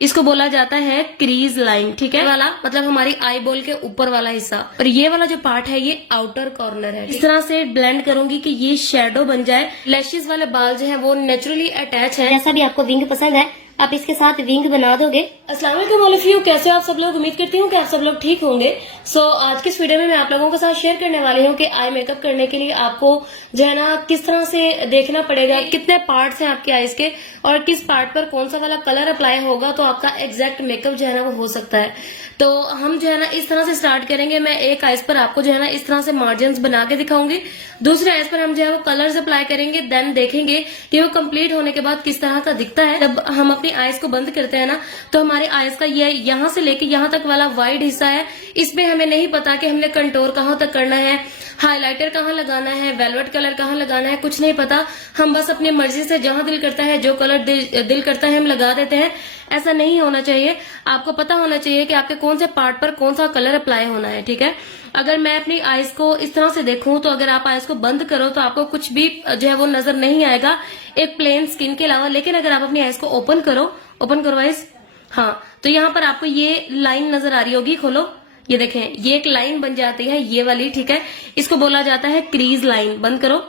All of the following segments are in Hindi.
इसको बोला जाता है क्रीज लाइन, ठीक है। वाला मतलब हमारी आई बॉल के ऊपर वाला हिस्सा, और ये वाला जो पार्ट है ये आउटर कॉर्नर है। इस तरह से ब्लेंड करूंगी कि ये शेडो बन जाए। लैशेस वाले बाल जो है वो नेचुरली अटैच है। जैसा भी आपको विंग पसंद है आप इसके साथ विंग बना दोगे। अस्सलाम वालेकुम ऑल ऑफ यू, कैसे हो आप सब लोग। उम्मीद करती हूँ कि आप सब लोग ठीक होंगे। आज की इस वीडियो में मैं आप लोगों के साथ शेयर करने वाली हूँ कि आई मेकअप करने के लिए आपको जो है ना किस तरह से देखना पड़ेगा, कितने पार्ट्स हैं आपके आईज के और किस पार्ट पर कौन सा वाला कलर अप्लाई होगा तो आपका एग्जैक्ट मेकअप जो है ना वो हो सकता है। तो हम जो है ना इस तरह से स्टार्ट करेंगे। मैं एक आईज पर आपको जो है ना इस तरह से मार्जिन बना के दिखाऊंगी, दूसरे आईज पर हम जो है वो कलर्स अप्लाई करेंगे, देन देखेंगे कि वो कंप्लीट होने के बाद किस तरह का दिखता है। जब हम अपनी आईज को बंद करते हैं ना तो हमारे आईज का ये यहाँ से लेके यहाँ तक वाला वाइड हिस्सा है, इसमें हमें नहीं पता कि हमने कंटोर कहाँ तक करना है, हाइलाइटर कहाँ लगाना है, वेलवेट कलर कहाँ लगाना है, कुछ नहीं पता। हम बस अपनी मर्जी से जहां दिल करता है, जो कलर दिल करता है हम लगा देते हैं। ऐसा नहीं होना चाहिए। आपको पता होना चाहिए कि आपके कौन से पार्ट पर कौन सा कलर अप्लाई होना है, ठीक है। अगर मैं अपनी आईज को इस तरह से देखूं तो अगर आप आईज को बंद करो तो आपको कुछ भी जो है वो नजर नहीं आएगा एक प्लेन स्किन के अलावा। लेकिन अगर आप अपनी आईज को ओपन करो आईज, हाँ, तो यहाँ पर आपको ये लाइन नजर आ रही होगी। खोलो, ये देखें, ये एक लाइन बन जाती है ये वाली, ठीक है। इसको बोला जाता है क्रीज लाइन। बंद करो।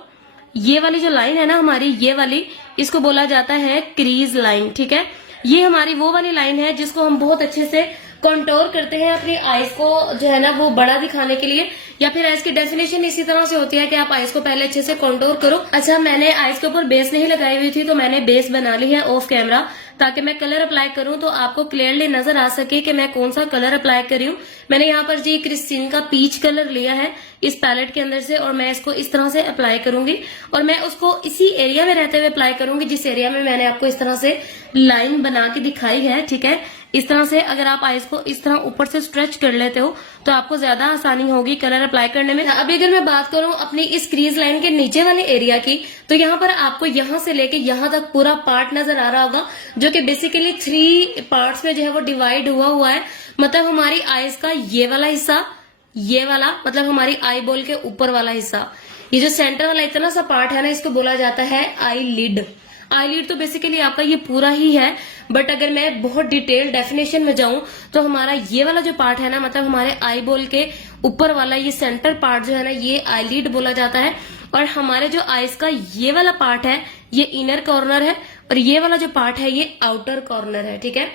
ये वाली जो लाइन है ना हमारी, ये वाली, इसको बोला जाता है क्रीज लाइन, ठीक है। ये हमारी वो वाली लाइन है जिसको हम बहुत अच्छे से कंटोर करते हैं अपनी आईज को जो है ना वो बड़ा दिखाने के लिए, या फिर आईज की डेफिनेशन इसी तरह से होती है कि आप आईज को पहले अच्छे से कंटोर करो। अच्छा, मैंने आईज के ऊपर बेस नहीं लगाई हुई थी तो मैंने बेस बना ली है ऑफ कैमरा, ताकि मैं कलर अप्लाई करूं तो आपको क्लियरली नजर आ सके कि मैं कौन सा कलर अप्लाई कर रही हूँ। मैंने यहाँ पर जी क्रिस्टीन का पीच कलर लिया है इस पैलेट के अंदर से, और मैं इसको इस तरह से अप्लाई करूंगी और मैं उसको इसी एरिया में रहते हुए अप्लाई करूंगी जिस एरिया में मैंने आपको इस तरह से लाइन बना के दिखाई है, ठीक है। इस तरह से अगर आप आईज को इस तरह ऊपर से स्ट्रेच कर लेते हो तो आपको ज्यादा आसानी होगी कलर अप्लाई करने में। अभी अगर मैं बात करूं अपनी इस क्रीज लाइन के नीचे वाले एरिया की, तो यहाँ पर आपको यहाँ से लेके यहाँ तक पूरा पार्ट नजर आ रहा होगा, जो कि बेसिकली 3 पार्ट्स में जो है वो डिवाइड हुआ है। मतलब हमारी आईज का ये वाला हिस्सा, ये वाला मतलब हमारी आई बॉल के ऊपर वाला हिस्सा, ये जो सेंटर वाला इतना सा पार्ट है ना, इसको बोला जाता है आई लिड। आईलिड तो बेसिकली आपका ये पूरा ही है, बट अगर मैं बहुत डिटेल डेफिनेशन में जाऊं तो हमारा ये वाला जो पार्ट है ना, मतलब हमारे आई बॉल के ऊपर वाला ये सेंटर पार्ट जो है ना, ये आईलिड बोला जाता है। और हमारे जो आईज का ये वाला पार्ट है ये इनर कॉर्नर है, और ये वाला जो पार्ट है ये आउटर कॉर्नर है, ठीक है।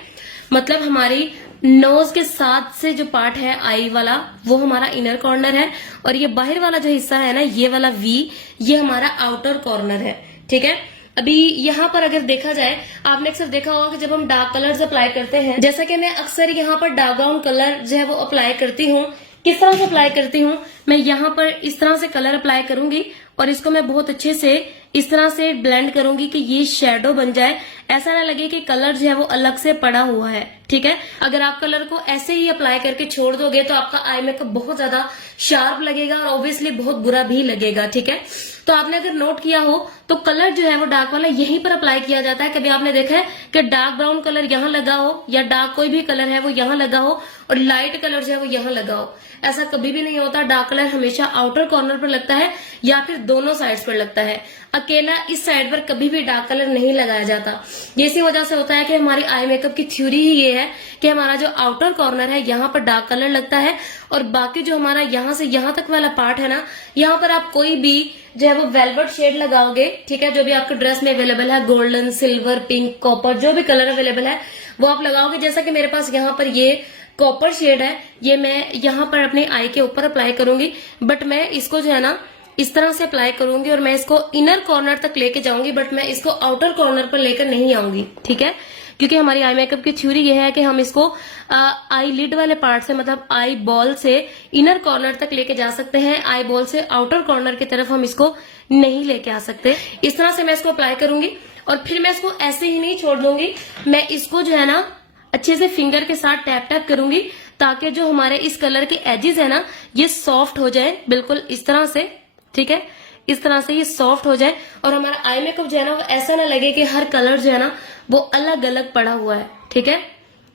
मतलब हमारी नोज के साथ से जो पार्ट है आई वाला वो हमारा इनर कॉर्नर है, और ये बाहर वाला जो हिस्सा है ना, ये वाला वी, ये हमारा आउटर कॉर्नर है, ठीक है। अभी यहाँ पर अगर देखा जाए, आपने अक्सर देखा होगा कि जब हम डार्क कलर्स अप्लाई करते हैं, जैसा कि मैं अक्सर यहाँ पर डार्क ब्राउन कलर जो है वो अप्लाई करती हूँ। किस तरह से अप्लाई करती हूँ, मैं यहाँ पर इस तरह से कलर अप्लाई करूंगी और इसको मैं बहुत अच्छे से इस तरह से ब्लेंड करूंगी कि ये शेडो बन जाए, ऐसा ना लगे कि कलर जो है वो अलग से पड़ा हुआ है, ठीक है। अगर आप कलर को ऐसे ही अप्लाई करके छोड़ दोगे तो आपका आई मेकअप बहुत ज्यादा शार्प लगेगा और ऑब्वियसली बहुत बुरा भी लगेगा, ठीक है। तो आपने अगर नोट किया हो तो कलर जो है वो डार्क वाला यहीं पर अप्लाई किया जाता है। कभी आपने देखा है कि डार्क ब्राउन कलर यहाँ लगा हो या डार्क कोई भी कलर है वो यहाँ लगा हो और लाइट कलर जो है वो यहाँ लगा हो? ऐसा कभी भी नहीं होता। डार्क कलर हमेशा आउटर कॉर्नर पर लगता है या फिर दोनों साइड्स पर लगता है। अकेला इस साइड पर कभी भी डार्क कलर नहीं लगाया जाता। ये इसी वजह से होता है कि हमारी आई मेकअप की थ्योरी ही ये है कि हमारा जो आउटर कॉर्नर है यहाँ पर डार्क कलर लगता है, और बाकी जो हमारा यहाँ से यहाँ तक वाला पार्ट है ना, यहाँ पर आप कोई भी जो है वो वेलवेट शेड लगाओगे, ठीक है, जो भी आपके ड्रेस में अवेलेबल है, गोल्डन, सिल्वर, पिंक, कॉपर, जो भी कलर अवेलेबल है वो आप लगाओगे। जैसा कि मेरे पास यहाँ पर ये कॉपर शेड है, ये मैं यहाँ पर अपने आई के ऊपर अप्लाई करूंगी, बट मैं इसको जो है ना इस तरह से अप्लाई करूंगी और मैं इसको इनर कॉर्नर तक लेके जाऊंगी, बट मैं इसको आउटर कॉर्नर पर लेकर नहीं आऊंगी, ठीक है। क्योंकि हमारी आई मेकअप की थ्योरी ये है कि हम इसको आई लिड वाले पार्ट से, मतलब आई बॉल से इनर कॉर्नर तक लेके जा सकते हैं, आई बॉल से आउटर कॉर्नर की तरफ हम इसको नहीं लेके आ सकते। इस तरह से मैं इसको अप्लाई करूंगी और फिर मैं इसको ऐसे ही नहीं छोड़ दूंगी, मैं इसको जो है ना अच्छे से फिंगर के साथ टैप टैप करूंगी ताकि जो हमारे इस कलर के एजेस है ना ये सॉफ्ट हो जाए, बिल्कुल इस तरह से, ठीक है। इस तरह से ये सॉफ्ट हो जाए और हमारा आई मेकअप जो है ना वो ऐसा ना लगे कि हर कलर जो है ना वो अलग अलग पड़ा हुआ है, ठीक है,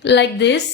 लाइक दिस।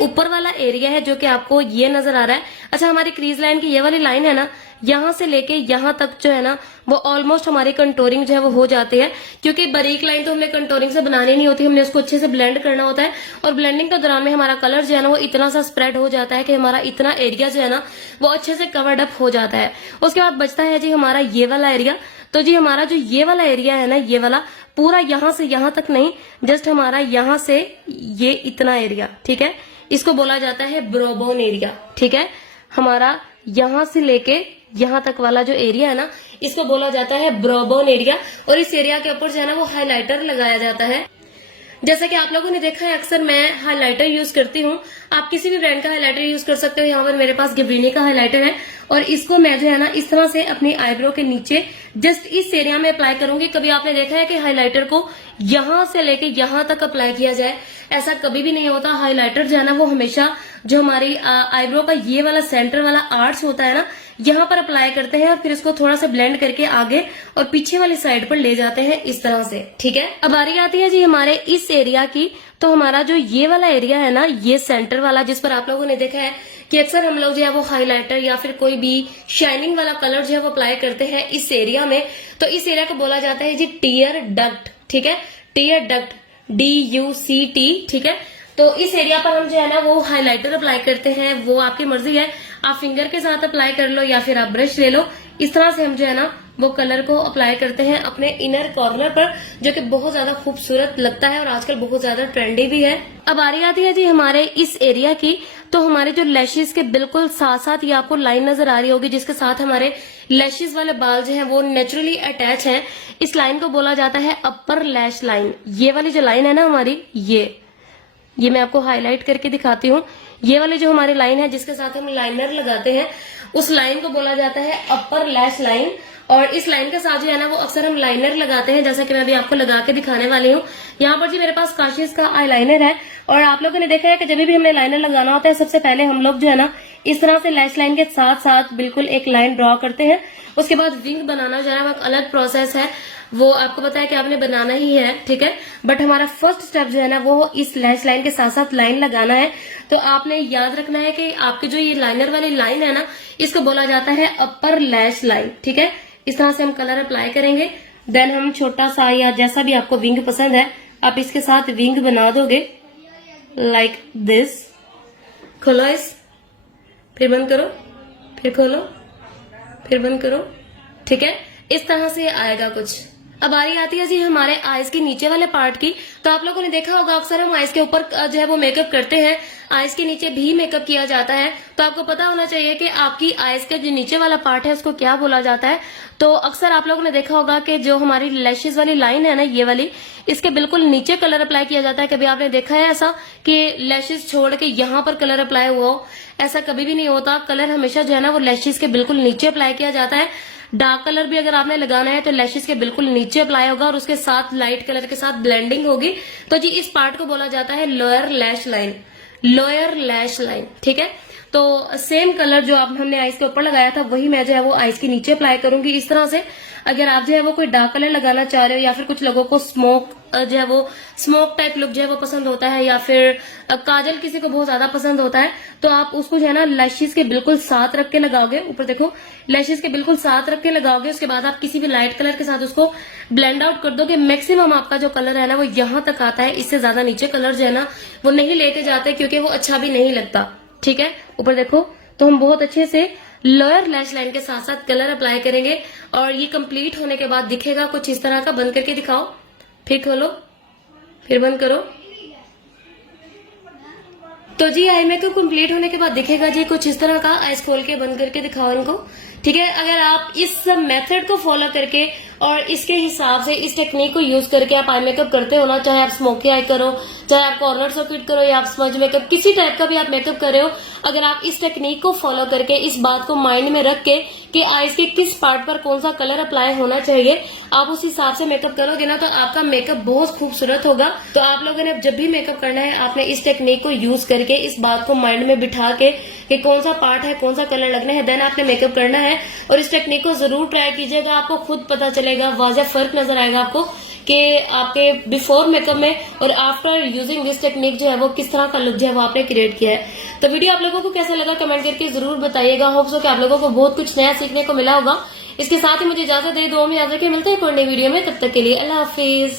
ऊपर वाला एरिया है जो कि आपको ये नजर आ रहा है। अच्छा, हमारी क्रीज लाइन की ये वाली लाइन है ना, यहाँ से लेके यहाँ तक जो है ना वो ऑलमोस्ट हमारी कंटूरिंग जो है वो हो जाती है, क्योंकि बारीक लाइन तो हमें कंटूरिंग से बनानी नहीं होती, हमने उसको अच्छे से ब्लेंड करना होता है। और ब्लेंडिंग के दौरान में हमारा कलर जो है ना वो इतना सा स्प्रेड हो जाता है कि हमारा इतना एरिया जो है ना वो अच्छे से कवर्ड अप हो जाता है। उसके बाद बचता है जी हमारा ये वाला एरिया। तो जी हमारा जो ये वाला एरिया है ना, ये वाला पूरा यहाँ से यहाँ तक नहीं, जस्ट हमारा यहाँ से ये इतना एरिया, ठीक है, इसको बोला जाता है ब्रोबोन एरिया। ठीक है, हमारा यहाँ से लेके यहाँ तक वाला जो एरिया है ना, इसको बोला जाता है ब्रोबोन एरिया। और इस एरिया के ऊपर जो है ना वो हाइलाइटर लगाया जाता है। जैसा कि आप लोगों ने देखा है, अक्सर मैं हाइलाइटर यूज करती हूँ। आप किसी भी ब्रांड का हाइलाइटर यूज कर सकते हो। यहाँ पर मेरे पास गिबलिनी का हाइलाइटर है और इसको मैं जो है ना इस तरह से अपनी आईब्रो के नीचे जस्ट इस एरिया में अप्लाई करूंगी। कभी आपने देखा है कि हाइलाइटर को यहाँ से लेके यहाँ तक अप्लाई किया जाए? ऐसा कभी भी नहीं होता। हाइलाइटर जो है ना वो हमेशा जो हमारी आईब्रो का ये वाला सेंटर वाला आर्च होता है ना, यहाँ पर अप्लाई करते हैं और फिर इसको थोड़ा सा ब्लेंड करके आगे और पीछे वाली साइड पर ले जाते हैं इस तरह से। ठीक है, अब बारी आती है जी हमारे इस एरिया की। तो हमारा जो ये वाला एरिया है ना, ये सेंटर वाला, जिस पर आप लोगों ने देखा है कि अक्सर हम लोग जो है वो हाइलाइटर या फिर कोई भी शाइनिंग वाला कलर जो है वो अप्लाई करते हैं इस एरिया में। तो इस एरिया को बोला जाता है जी टीयर डक्ट। ठीक है, टीयर डक्ट, DUCT। ठीक है, तो इस एरिया पर हम जो है ना वो हाइलाइटर अप्लाई करते हैं। वो आपकी मर्जी है, आप फिंगर के साथ अप्लाई कर लो या फिर आप ब्रश ले लो। इस तरह से हम जो है ना वो कलर को अप्लाई करते हैं अपने इनर कॉर्नर पर, जो कि बहुत ज्यादा खूबसूरत लगता है और आजकल बहुत ज्यादा ट्रेंडी भी है। अब बारी आती है जी हमारे इस एरिया की। तो हमारे जो लैशेस के बिल्कुल साथ साथ ये आपको लाइन नजर आ रही होगी, जिसके साथ हमारे लैशेस वाले बाल जो हैं वो नेचुरली अटैच हैं। इस लाइन को बोला जाता है अपर लैश लाइन। ये वाली जो लाइन है ना हमारी, ये मैं आपको हाईलाइट करके दिखाती हूँ। ये वाली जो हमारी लाइन है जिसके साथ हम लाइनर लगाते हैं, उस लाइन को बोला जाता है अपर लैश लाइन। और इस लाइन के साथ जो है ना वो अक्सर हम लाइनर लगाते हैं, जैसा कि मैं अभी आपको लगा के दिखाने वाली हूँ। यहाँ पर जी मेरे पास काशिश का आईलाइनर है और आप लोगों ने देखा है कि जब भी हमने लाइनर लगाना होता है, सबसे पहले हम लोग जो है ना इस तरह से लैश लाइन के साथ साथ बिल्कुल एक लाइन ड्रॉ करते हैं। उसके बाद विंग बनाना जो है वो एक अलग प्रोसेस है, वो आपको पता है कि आपने बनाना ही है। ठीक है, बट हमारा फर्स्ट स्टेप जो है ना वो इस लैश लाइन के साथ साथ लाइन लगाना है। तो आपने याद रखना है कि आपकी जो ये लाइनर वाली लाइन है ना, इसको बोला जाता है अपर लैश लाइन। ठीक है, इस तरह से हम कलर अप्लाई करेंगे। देन हम छोटा सा या जैसा भी आपको विंग पसंद है, आप इसके साथ विंग बना दोगे लाइक दिस। खोलो इस, फिर बंद करो, फिर खोलो, फिर बंद करो। ठीक है, इस तरह से आएगा कुछ। अब बारी आती है जी हमारे आईज के नीचे वाले पार्ट की। तो आप लोगों ने देखा होगा अक्सर हम आईज के ऊपर जो है वो मेकअप करते हैं, आईज के नीचे भी मेकअप किया जाता है। तो आपको पता होना चाहिए कि आपकी आईज का जो नीचे वाला पार्ट है उसको क्या बोला जाता है। तो अक्सर आप लोगों ने देखा होगा कि जो हमारी लैशेस वाली लाइन है ना, ये वाली, इसके बिल्कुल नीचे कलर अप्लाई किया जाता है। कभी आपने देखा है ऐसा कि लैशेस छोड़ के यहाँ पर कलर अप्लाई हुआ हो? ऐसा कभी भी नहीं होता। कलर हमेशा जो है ना वो लैशेस के बिल्कुल नीचे अप्लाई किया जाता है। डार्क कलर भी अगर आपने लगाना है तो लैशेस के बिल्कुल नीचे अप्लाई होगा और उसके साथ लाइट कलर के साथ ब्लेंडिंग होगी। तो जी इस पार्ट को बोला जाता है lower lash line, lower lash line. ठीक है, तो सेम कलर जो आप हमने आईज के ऊपर लगाया था वही मैं जो है वो आईज के नीचे अप्लाई करूंगी इस तरह से। अगर आप जो है वो कोई डार्क कलर लगाना चाह रहे हो या फिर कुछ लोगों को स्मोक जो है वो स्मोक टाइप लुक जो है वो पसंद होता है, या फिर काजल किसी को बहुत ज्यादा पसंद होता है, तो आप उसको जो है ना लैशेस के बिल्कुल साथ रख के लगाओगे। ऊपर देखो, लैशेस के बिल्कुल साथ रख के लगाओगे। उसके बाद आप किसी भी लाइट कलर के साथ उसको ब्लेंड आउट कर दोगे। मैक्सिमम आपका जो कलर है ना वो यहाँ तक आता है, इससे ज्यादा नीचे कलर जो है ना वो नहीं लेके जाते, क्योंकि वो अच्छा भी नहीं लगता। ठीक है, ऊपर देखो, तो हम बहुत अच्छे से लोअर लैश लाइन के साथ साथ कलर अप्लाई करेंगे और ये कंप्लीट होने के बाद दिखेगा कुछ इस तरह का। बंद करके दिखाओ, फिर खोलो, फिर बंद करो। तो जी आई मेकअप कंप्लीट होने के बाद दिखेगा जी कुछ इस तरह का। आइज खोल के बंद करके दिखाओ इनको। ठीक है, अगर आप इस मेथड को फॉलो करके और इसके हिसाब से इस टेक्निक को यूज करके आप आई मेकअप करते हो ना, चाहे आप स्मोकी आई करो, चाहे आप कॉर्नर सर्किट करो या आप स्मज मेकअप, किसी टाइप का भी आप मेकअप कर रहे हो, अगर आप इस टेक्निक को फॉलो करके इस बात को माइंड में रख के कि आईज के किस पार्ट पर कौन सा कलर अप्लाई होना चाहिए, आप उस हिसाब से मेकअप करोगे ना तो आपका मेकअप बहुत खूबसूरत होगा। तो आप लोगों ने जब भी मेकअप करना है, आपने इस टेक्निक को यूज करके इस बात को माइंड में बिठा के कि कौन सा पार्ट है, कौन सा कलर लगना है, देन आपने मेकअप करना है। और इस टेक्निक को जरूर ट्राई कीजिएगा, आपको खुद पता चलेगा, वाज़ेह फर्क नजर आएगा आपको कि आपके बिफोर मेकअप में और आफ्टर यूजिंग दिस टेक्निक जो है वो किस तरह का लुक जो है वो आपने क्रिएट किया है। तो वीडियो आप लोगों को कैसा लगा कमेंट करके जरूर बताइएगा। होप सो कि आप लोगों को बहुत कुछ नया सीखने को मिला होगा। इसके साथ ही मुझे इजाजत दे, दुआ में याद रखिए, मिलते हैं एक और नई वीडियो में, तब तक के लिए अल्लाह हाफिज।